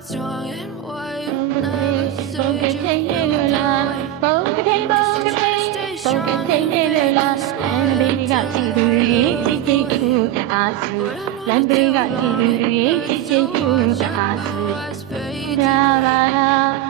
what's wrong and why you never said you were down. Broken table to me, broken table last. 람베리가 지루해 지지 구다 아수 람베리가 지루해 지지 구다 아수 라라라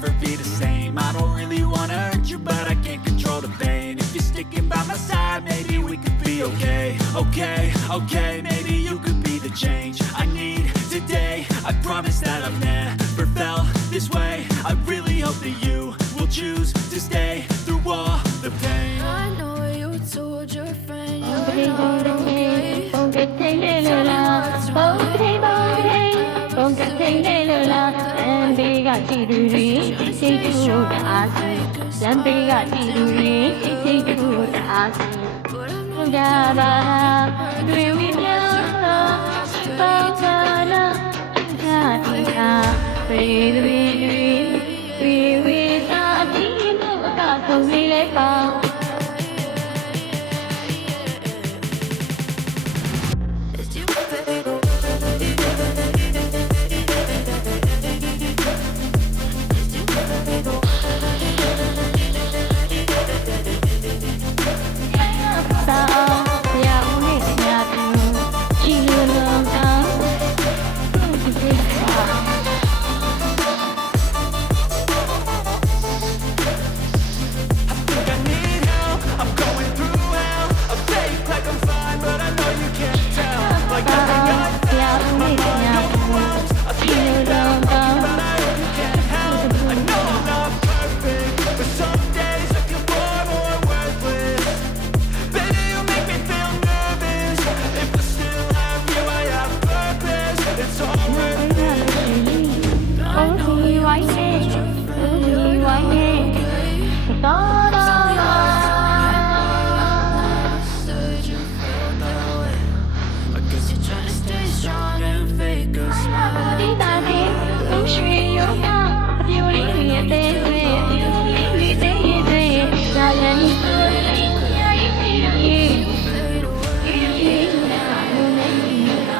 never be the same. I don't really wanna hurt you, but I can't control the pain. If you're sticking by my side, maybe we could be okay. Okay, okay, maybe you could be the change I need today. I promise that I've never felt this way. I really hope that you will choose to stay through all the pain. I know you told your friend you're not okay Không biết thấy lừa lừa, không thấy bao hay, không cảm တီတူရီစိတ်တူတအားစီလမ်းပေးကတီတူရီစိတ်တူတအားစီဘုရားပါတွေ့ဝိညာဉ်ပေါ်ချာနာအခါဒီခါပေရီ